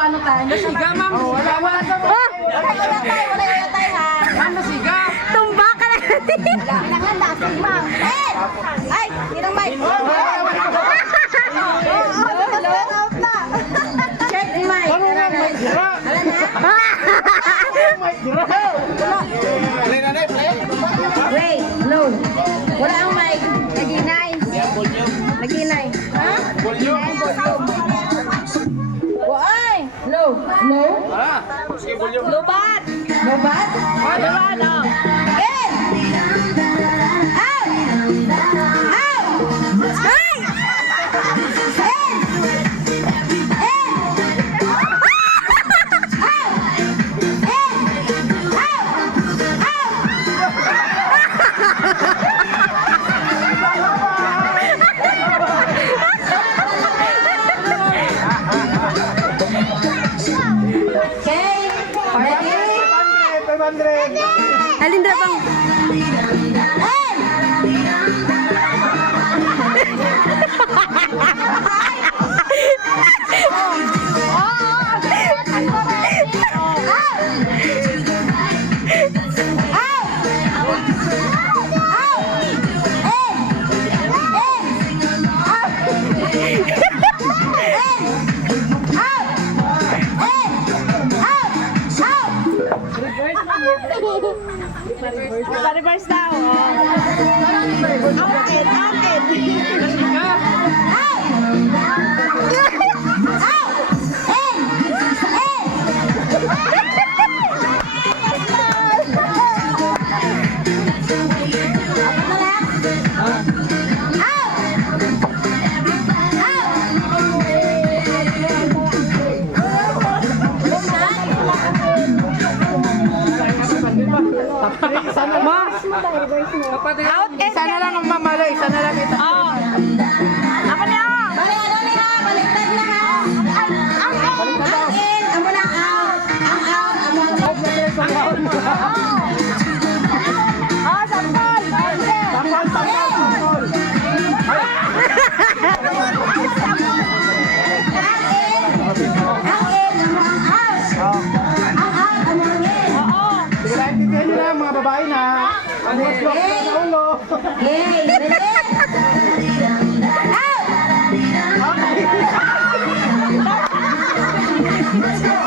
ano tayo? Nasiga, ma'am. Wala tayo, ha? Ma'am, nasiga. Tumba ka na. Kailangan lasig, ma'am. Ay, hinang mic. Check mic. Alam na? Wait, no. Wala ang mic. Naginay. Naginay. Ha? Volume. Ay! Low. Low? Lobat. Lobat? Lobat, oh. In! Out! Out! Ay! In! In! Out! In! Okay, ready? Alin daw bang? Pa-reverse daw. Akit, akit. Sana ma. Out. Sana lang ang mamalay. Sana lang ito. Oh. Ako niya. Balik ano niya? Baliktad na ha. Ang in. Amo na out. Ang out. Amo ang out. Oh, sampal. Sampal. Mga babae na. Ang waslok sa ulo. Hey, out!